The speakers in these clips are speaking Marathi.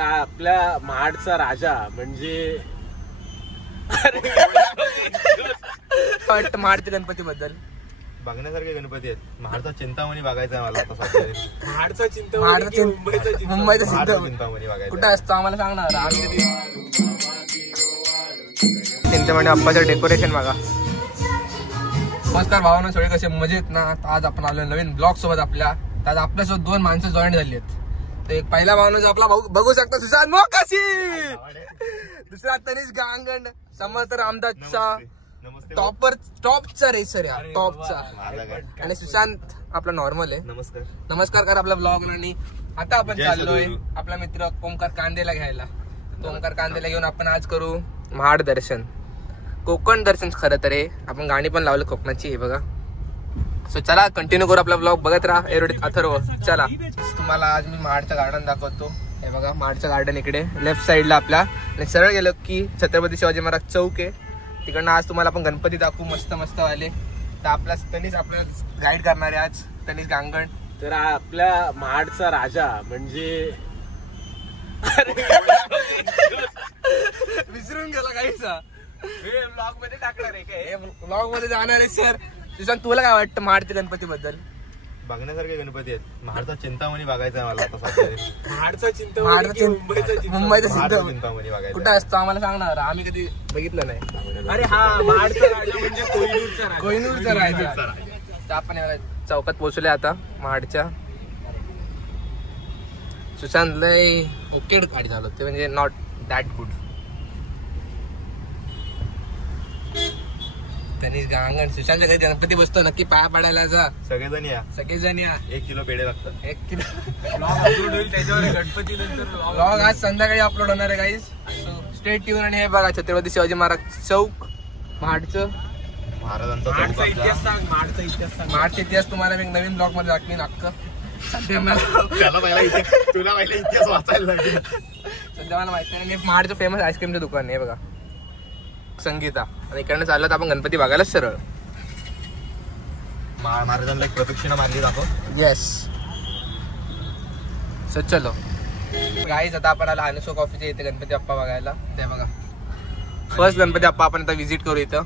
आपल्या महाडचा राजा म्हणजे महाडच्या गणपती बद्दल बघण्यासारखे गणपती आहेत. महाडचा चिंतामणी बघायचा आहे मला आता सध्या. महाडचा चिंतामणी मुंबईचा चिंतामणी बघायचा कुठं असतो आम्हाला सांगणार. आम्ही चिंतामणी अप्पाचं डेकोरेशन बघा. नमस्कार भावांनो, सगळे कसे मजेत ना. आज आपण आलो नवीन ब्लॉग सोबत. आज आपल्यासोबत दोन माणसं जॉईन झाली आहेत. तर एक पहिला भावना जो आपला बघू शकता सुशांत मोकाशी, दुसरा तनिष गांगण, समर्थ रामदासचा टॉपचा रेसर आहे, टॉपचा. आणि सुशांत आपला नॉर्मल आहे. नमस्कार कर आपल्या ब्लॉग. आणि आता आपण चाललोय आपला मित्र ओमकार कांदेला घ्यायला. तो ओमकार कांदेला घेऊन आपण आज करू महाड दर्शन, कोकण दर्शन. खरं तर आपण गाणी पण लावलं कोकणाची, हे बघा. सो चला कंटिन्यू करू आपला ब्लॉग. बघत राहा एरोडित अथर्व. चला तुम्हाला आज मी महाडचं गार्डन दाखवतो. हे बघा महाडचं गार्डन इकडे लेफ्ट साईडला आपल्या. आणि सरळ गेलो की छत्रपती शिवाजी महाराज चौक आहे. तिकडनं आज तुम्हाला आपण गणपती दाखवू मस्त मस्त वाले. तर आपला तनिष आपल्याला गाईड करणार आहे आज, तनिष गांगण. तर आपल्या महाडचा राजा म्हणजे विसरून गेला काहीचा. ब्लॉग मध्ये टाकणार आहे काय? ब्लॉग मध्ये जाणार आहे सर. सुशांत तुला काय वाटतं महाडच्या गणपती बद्दल? बघण्यासारखे गणपती आहेत. महाडचा चिंतामणी बघायचा आहे मला आता सध्या. महाडचा चिंतामणी मुंबईचा चिंतामणी बघायचा. कुठं असतो आम्हाला सांगणार. आम्ही कधी बघितलं नाही. अरे हा, महाडचा राजा म्हणजे कोहिनूरचा राजा. तर आपण चौकात पोहोचले आता महाडच्या. सुशांत लय ओके गाडी चालवते, म्हणजे not that good. Tanish Gangan. सुशांतच्या घरी गणपती बसतो, नक्की पाया पाडायला जा. सगळेजण या. 1 किलो पेढे लागतात. 1 किलो ब्लॉग अपलोड होईल त्याच्यावर. गणपती नंतर ब्लॉग आज संध्याकाळी अपलोड होणार आहे गाईज. Stay tune. आणि हे बघा छत्रपती शिवाजी महाराज चौक महाडचं. महाराजांचा इतिहास सांग. महाडचा इतिहास सांग. महाडचा इतिहास तुम्हाला मी नवीन ब्लॉग मध्ये दाखवीन अक्क. सध्या तुला पहिला इतिहास वाचायला लागेल. सध्या मला माहिती नाही. महाडचं फेमस आईस्क्रीमचं दुकान आहे बघा, संगीता. आणि इकडनं चाललं तर आपण गणपती बघायला सरळ. महाराजांना एक प्रदक्षिणा मारली दाखव. येस. सो चलो गाईज, आता आपण आला अनसो कॉफीच्या इथे गणपती बाप्पा बघायला. ते बघा फर्स्ट गणपती बाप्पा आपण आता विजिट करू इथं.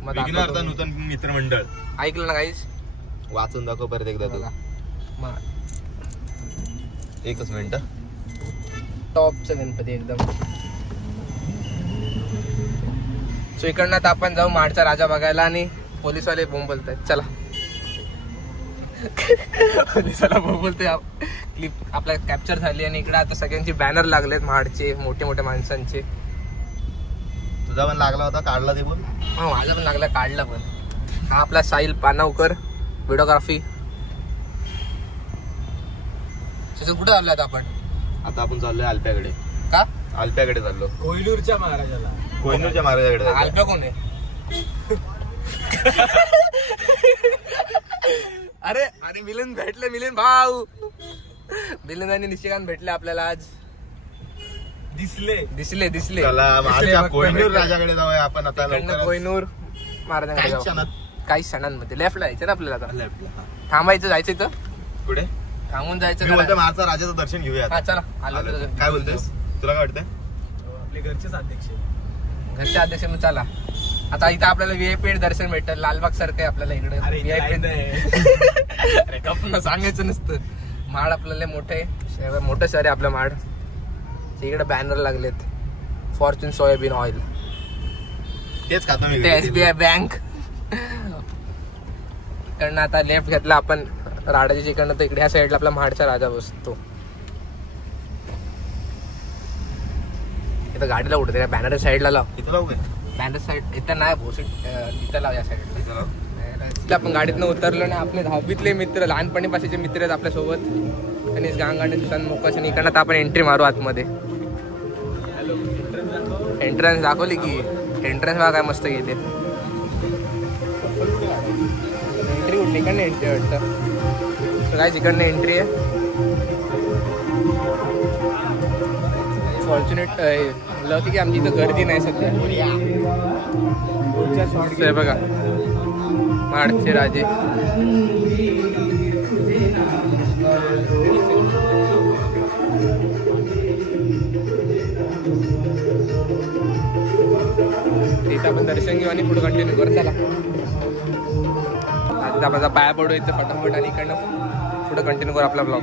मग नूतन मित्रमंडळ. ऐकलं ना गाईज? वाचून दाखव परत एकदा तुला. एकच मिनिट. टॉपचं गणपती एकदम. सो इकडनं आता आपण जाऊ महाडचा राजा बघायला. आणि पोलिसवाले बोंबलतायत. चला पोलिसाला बोंबलते. क्लिप आपल्या कॅप्चर झाली. आणि इकडे आता सगळ्यांची बॅनर लागलेत महाडचे, मोठे मोठे माणसांचे. तुझा पण लागला होता, काढला ते पण. हा माझा पण लागला, काढला पण. हा आपला साहिल पानावकर, व्हिडिओग्राफी. कुठे चाललोय आता आपण? आता आपण चाललोय आल्प्याकडे. का आल्प्याकडे चाललो? कोहिनूरच्या महाराजाला. कोहिनूरच्या महाराजाकडे. आल्प्या कोण आहे? अरे अरे मिलन भेटले, मिलन भाऊ. मिलन आणि निशिकांत भेटले आपल्याला आज. दिसले कोहिनूर राजाकडे जाऊया आपण आता. कोहिनूर महाराजांकडे जाऊ काही क्षणांमध्ये. लेफ्टला जायचं ना आपल्याला. आता थांबायचं, जायचं इथं. पुढे थांबून जायचं. महाराजचं राजाचं दर्शन घेऊया. हा चला. आलं. काय बोलतोस? तुला काय वाटतंय? आपले घरचे अध्यक्ष मग चला. आता इथं आपल्याला व्हीआयपी दर्शन भेटतं. लालबाग सारखं आहे आपल्याला इकडे व्हीआयपी. सांगायचं नसतं. महाड आपल्याला मोठं शहर आहे आपलं महाड. इकडे बॅनर लागलेत. Fortune soybean oil. तेच खातो मी. SBI bank. इकडनं आता लेफ्ट घेतला आपण राडाच्या इकडनं. तर इकडे ह्या साईडला आपला महाडचा राजा बसतो. इथं गाडीला उडते त्या बॅनर साईडला लाव. इथं लावू काय? बॅनर साईड इथं नाही भोसट इथं लाव. या साईडला आपण गाडीतनं उतरलो ना. आपले 10वीतले मित्र, लहानपणीपासूनचे मित्र आहेत आपल्यासोबत. आणि गांगाणे, सुशांत मोकाश. आणि इकडनं आपण एंट्री मारू आतमध्ये. एंट्रन्स दाखवली की. एंट्रन्स बघा काय मस्त गेले. एंट्री कुठली? इकडनं एंट्री वाटतं काय. इकडनं एंट्री आहे. फॉर्च्युनेट लकी की आमची इथं गर्दी नाही सध्या. बघा महाडचे राजे. इथं आपण दर्शन घेऊ आणि पुढे कंटिन्यू करू. चला आता आपण पाया पडू इथे फटाफट आणि इकडनं पुढे कंटिन्यू करू आपला ब्लॉग.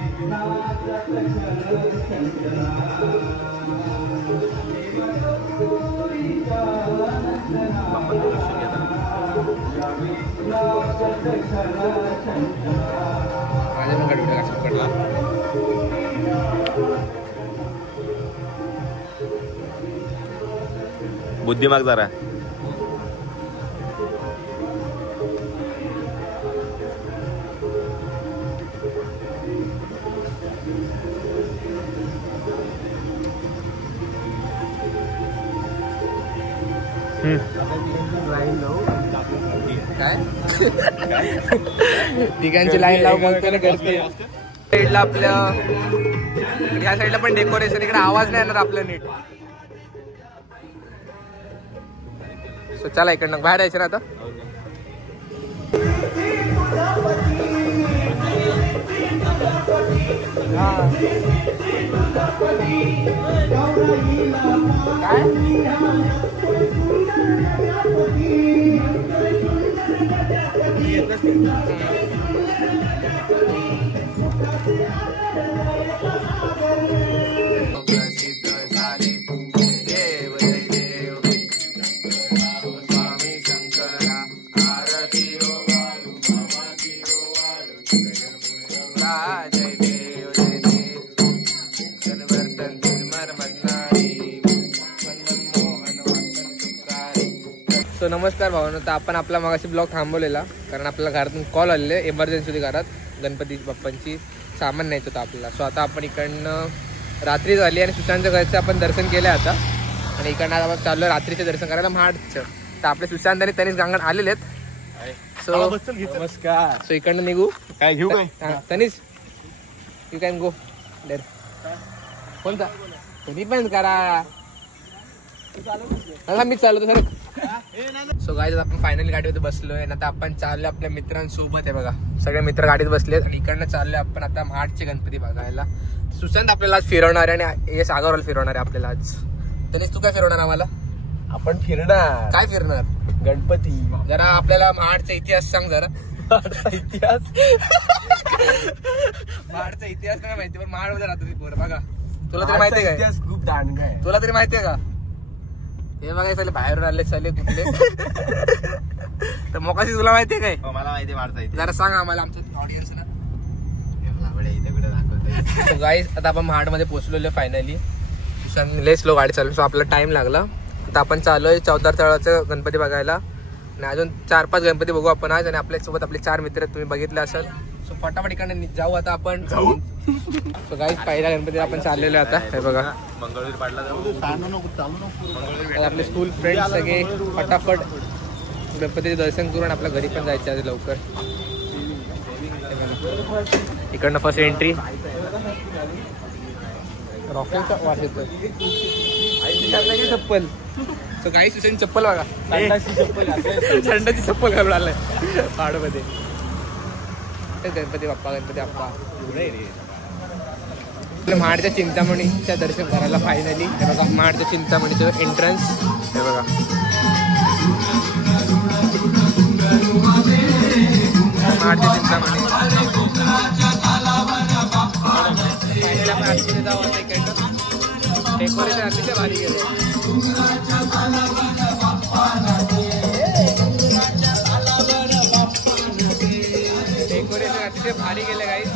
माझ्या मग व्हिडिओ कसा पडला बुद्धिमाग जरा. काय तिघांची लाईन लावून बोलतो ना घरचे. साईडला आपल्या ह्या साईडला पण डेकोरेशन. इकडे आवाज नाही येणार आपल्या नीट. सो चला इकडनं बाहेर यायचं ना आता. सो नमस्कार भावांनो. तर आपण आपला मगाशी ब्लॉग थांबवलेला कारण आपल्याला घरातून कॉल आलेले इमर्जन्सी होती. घरात गणपती बाप्पांची सामान न्यायचं होतं आपल्याला. सो आता आपण इकडनं रात्री झाली आणि सुशांतच्या घरचं आपण दर्शन केलं आता. आणि इकडनं आता आपण चाललो रात्रीचं दर्शन करायला महाडचं. तर आपले सुशांत आणि तनिष गांगण आलेले आहेत. सो नमस्कार. सो इकडनं निघू. काय घेऊ काय तनिष यू कॅन गो देर. कोणता कोणी पण करा. मी चालवतो सर. सो गाईज आपण फायनली गाडीमध्ये बसलोय आणि आता आपण चाललोय आपल्या मित्रांसोबत आहे बघा. सगळे मित्र गाडीत बसलेत आणि इकडनं चाललोय आपण आता महाडचे गणपती बघायला. सुशांत आपल्याला आज फिरवणार आहे आणि हे सागरवाल फिरवणार आहे आपल्याला आज. तनिष तू काय फिरवणार आम्हाला? आपण फिरणार. काय फिरणार? गणपती. जरा आपल्याला महाडचा इतिहास सांग जरा. इतिहास महाडचा इतिहास नाही माहिती पण महाडमध्ये राहतो ती पोरं बघा. तुला तरी माहितीये काय? इतिहास खूप दांडगा आहे. तुला तरी माहितीये का? हे बघा चालले बाहेरून आले चालले कुठले. तर मोकाशी तुला माहितीये काय? मला माहिती मारता येते. जरा सांग आम्हाला आमच्या ऑडियन्स ना. गाईज आता आपण महाडमध्ये पोहोचलेलो फायनली. लय स्लो गाडी चालू. सो आपला टाइम लागला. आता आपण चाललोय चौदार तळाचं गणपती बघायला आणि अजून 4-5 गणपती बघू आपण आज. आणि आपल्यासोबत आपले 4 मित्र तुम्ही बघितले असाल. सो फटाफट इकडे जाऊ आता आपण. सो गाईज पहिल्या गणपतीला आपण चाललेलो आता. हे बघा मंगळूर पाडला आपले स्कूल फ्रेंड सगळे फटाफट गणपतीचे दर्शन करून आपल्या घरी पण जायचे आज लवकर. इकडनं फर्स्ट एंट्री. रॉकेलचा वास येतोय. चप्पल. सो काही सुशांत चप्पल बघा. थंडाची चप्पल घालून आलाय पहाडमध्ये. गणपती बाप्पा गणपती बाप्पा. आपल्या महाडच्या चिंतामणीच्या दर्शन करायला फायनली. हे बघा महाडच्या चिंतामणीचं एंट्रन्स. हे बघा महाडच्या चिंतामणी. जाऊ आता इकडनं. डेकोरेशन अतिशय भारी गेलं. डेकोरेशन अतिशय भारी गेलं गाईस.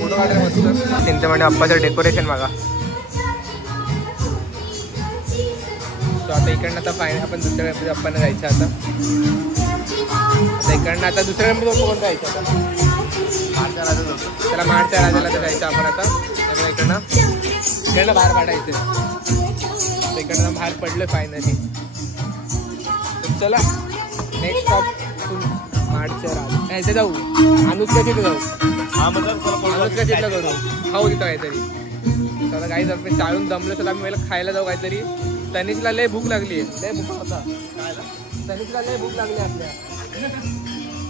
फोटो काढायला मस्त. चिंतामणी बाप्पाचं डेकोरेशन बघा. आता इकडनं आता फायनल आपण दुसऱ्या गणपती बाप्पांना जायचं आता. इकडनं आता दुसऱ्या गणपती बाप्पा कोण जायचं आता? त्याला महाडच्या राजाला तर जायचं आपण आता. त्यामुळे इकडनं बाहेर काढायचं. इकडनं बाहेर पडलं फायनली. चला नेक्स्ट स्टॉप महाडच्या राजा. नाही इथे जाऊ. अनुष्का तिथे जाऊ. अनुष्का तिथलं करू. खाऊ तिथं काहीतरी. आता काही आपण चालून दमलं तर आम्ही मला खायला जाऊ काहीतरी. तनिषला लय भूक लागली आहे. लय भूक होता. तनिषला लय भूक लागली आपल्या.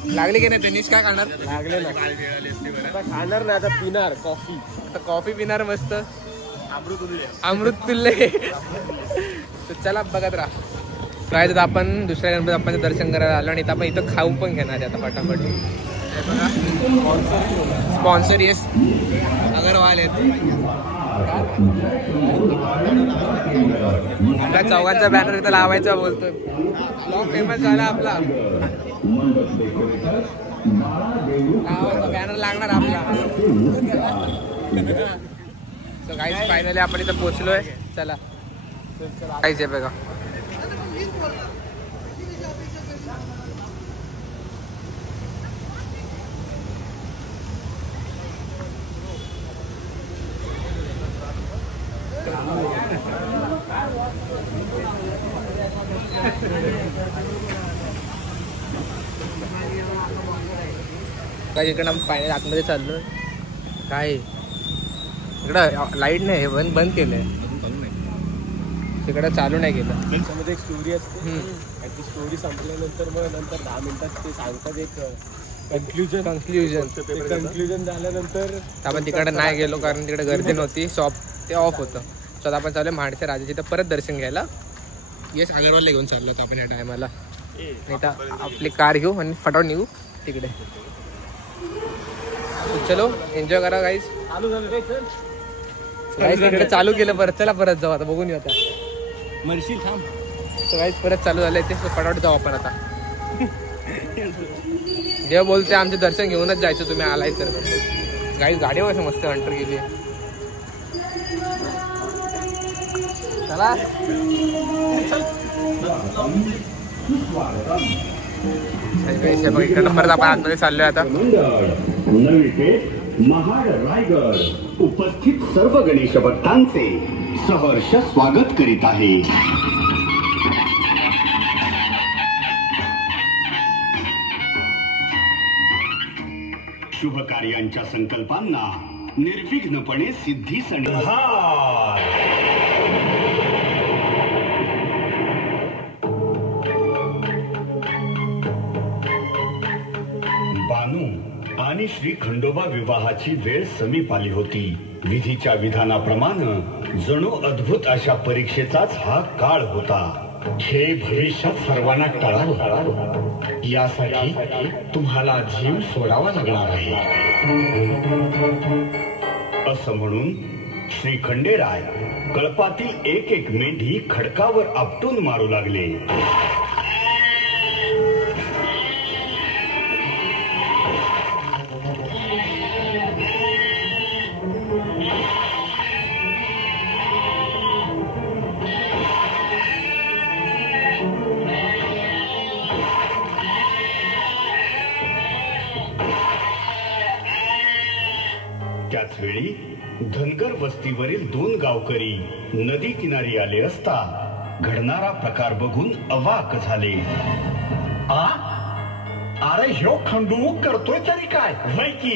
लागले की नाही टेनिस काय खाणार? लागले ना आता खाणार नाही, आता पिणार कॉफी. आता कॉफी पिणार मस्त अमृत तुल्ले. तर चला बघत राहा काय. तर आपण दुसऱ्या गणपती बाप्पाचं दर्शन करायला आलो आणि आपण इथं खाऊ पण घेणार आहे आता फटाफट. स्पॉन्सर येस अगरवाल आहेत. आपल्या चौघांचा बॅनर इथं लावायचा बोलतोय. ब्लॉग फेमस झाला आपला. बॅनर लागणार आपला. सो गाईज फायनली आपण इथं पोहोचलोय. चला काहीच आहे बघा. काय इकडं फायनल आतमध्ये चाललो. काय इकडं लाईट नाही बंद केलंय. तिकडं चालू नाही केलं. त्याच्यामध्ये एक स्टोरी असते आणि ती स्टोरी संपल्यानंतर मग नंतर 10 मिनिटात ते सांगतात एक कन्क्ल्युजन झाल्यानंतर आपण तिकडे नाही गेलो कारण तिकडे गर्दी नव्हती. शॉप ते ऑफ होतं. सो आपण चालू महाडच्या राजाची तर परत दर्शन घ्यायला. येस अगरवालला घेऊन चाललो होतो आपण या टायमाला. नाही तर आपली कार घेऊ आणि फटाफट निघू तिकडे. चलो एन्जॉय करा गाईज. गाईज तिकडे चालू केलं परत. चला परत जाऊ आता बघून येऊ आता. मर्शी थांब. सो गाईज परत चालू झालंय ते फटाफट जाऊ आपण आता. देव बोलते आमचे दर्शन घेऊनच जायचं तुम्ही आलाय तर. गाईज गाडीवर मस्त एंटर केली. चला इकडं परत आपण आतमध्ये चाललोय आता. नवी पेठ महाड रायगड उपस्थित सर्व गणेश भक्तांचे सहर्ष स्वागत करीत आहे. शुभ कार्यांच्या संकल्पांना निर्विघ्नपणे सिद्धीस बानू आणि श्री खंडोबा विवाहाची वेळ समीप आली होती. विधीच्या विधानाप्रमाणे जणू अद्भुत अशा परीक्षेचाच हा काळ होता. हे भविष्यात सर्वांना टळावं यासाठी तुम्हाला जीव सोडावा लागणार आहे असं म्हणून श्री खंडेराय कळपातील एक एक मेंढी खडकावर आपटून मारू लागले. त्याचवेळी धनगर वस्तीवरील 2 गावकरी नदी किनारी आले असता घडणारा प्रकार बघून अवाक झाले. अरे ह्यो खंडू करतोय तरी काय वय की.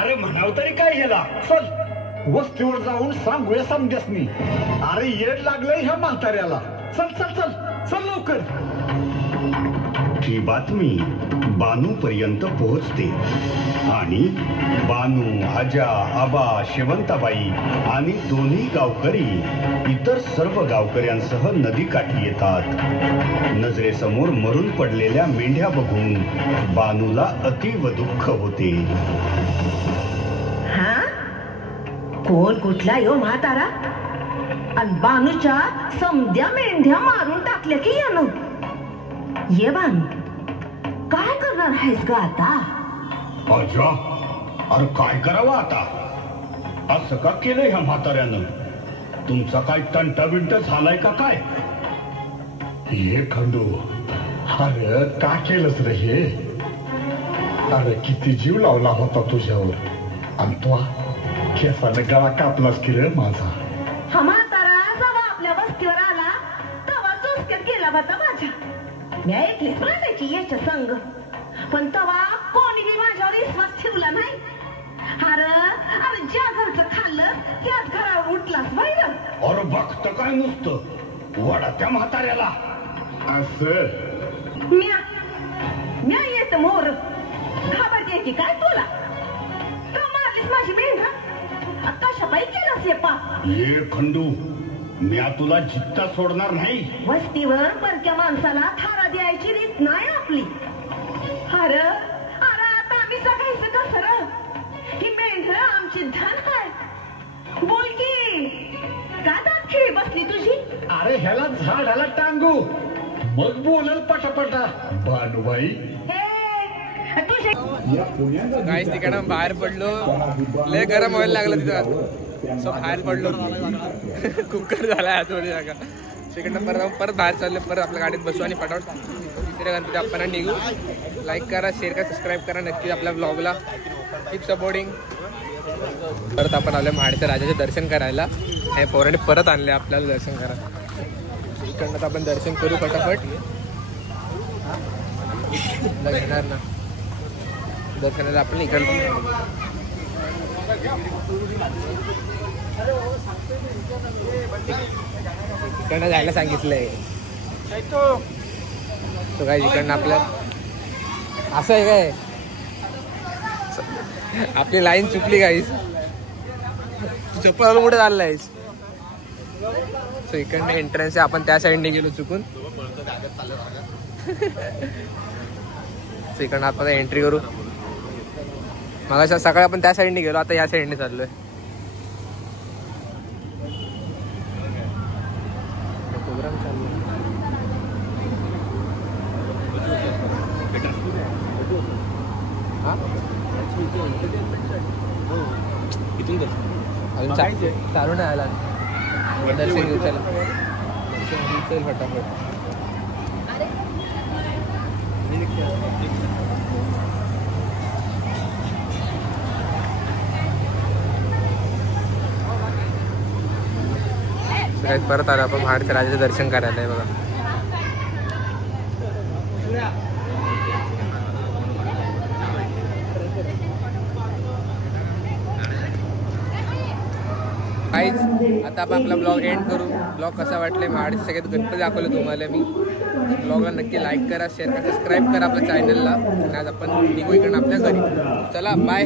अरे म्हणाव तरी काय ह्याला. चल वस्तीवर जाऊन सांगूया समजसनी. अरे येड लागलंय ह्या म्हाताऱ्याला. चल चल चल चल लवकर. ही बातमी बानू पर्यंत पोहोचते आणि बानू, आजा, आबा, शेवंताबाई आणि दोन्ही गावकरी इतर सर्व गावकऱ्यांसह नदीकाठी येतात. नजरेसमोर मरून पडलेल्या मेंढ्या बघून बानूला अतीव दुःख होते. हा कोण कुठला यो म्हातारा आणि बानूच्या समद्या मेंढ्या मारून टाकल्या की यानं. ये बानू काय करणार आहेस ग आता. आजा अरे काय करावं आता. असं का केलंय ह्या म्हाताऱ्यानं. तुमचा काय तंटा बिंट झालाय का काय. हे खंडू अरे का केलंच रे हे. अरे किती जीव लावला होता तुझ्यावर आणि तो केसाने गळा कापलास की रे माझा. हा म्हातारा जेव्हा आपल्या वस्तीवर आला तेव्हा चुसक्यात गेला होता माझ्या. मी ऐकलीच त्याची याच्या संग पण तेव्हा कोणी बी माझ्यावर विश्वास ठेवला नाही. अरे ज्या घरचं खाल्लं त्याच घरावर उठलास बाहेर. अरे बघत काय नुसतं वडा त्या म्हाताऱ्याला. असं म्या येत येत मोर घाबरते की काय तुला का मारलीस माझी मेंढा कशा बाई केलास हे पा हे खंडू मी तुला जित्ता सोडणार नाही. वस्तीवर परक्या माणसाला थारा द्यायची रीत नाही आपली. अरे अरे आता आम्ही सगायचं कसं र ही मेंढ आमची धन आहे. बोल की का दात खिळी बसली तुझी. अरे ह्याला झाडाला टांगू मग बोलल पटापटा भानुबाई. हे तुझे काहीच तिकडं बाहेर पडलो लय गरम व्हायला लागलं तिथं सो बाहेर पडलो कुकर झाला थोडी जागा तिकडनं परत बाहेर चाललो परत आपल्या गाडीत बसू आणि फटाफट तिसऱ्या गणपती आपण निघू. लाईक करा शेअर करा सबस्क्राईब करा नक्कीच आपल्या ब्लॉगला कीप सपोर्टिंग. परत आपण आलो महाडच्या राजाचे दर्शन करायला हे पोराने परत आणले आपल्याला दर्शन करा. इकडनं आपण दर्शन करू फटाफट घेणार ना दर्शनाला आपण इकडं इकडनं जायला सांगितलंय तो काय इकडनं आपलं असं आहे काय आपली लाईन चुकली काहीच चप्पल कुठे चाललायस. सो इकडनं एंट्रन्स आहे आपण त्या साईडने गेलो चुकून सो इकडनं आपण एंट्री करू. मग सकाळी आपण त्या साईडने गेलो आता या साईडने चाललोय. प्रोग्राम चालू अजून चालू नाही आला दर्शन घेऊ चला दर्शन घेऊ चल फटाफट. परत आलो आपण महाडच्या राजाचं दर्शन करायला आहे बघा. काहीच आता आपण आपला ब्लॉग एंड करू. ब्लॉग कसा वाटलाय महाडचे सगळ्यात गणपती दाखवलं तुम्हाला मी. ब्लॉगला नक्की लाईक करा शेअर करा सबस्क्राईब करा आपल्या चॅनलला आणि आज आपण निघू इकडनं आपल्या घरी. चला बाय.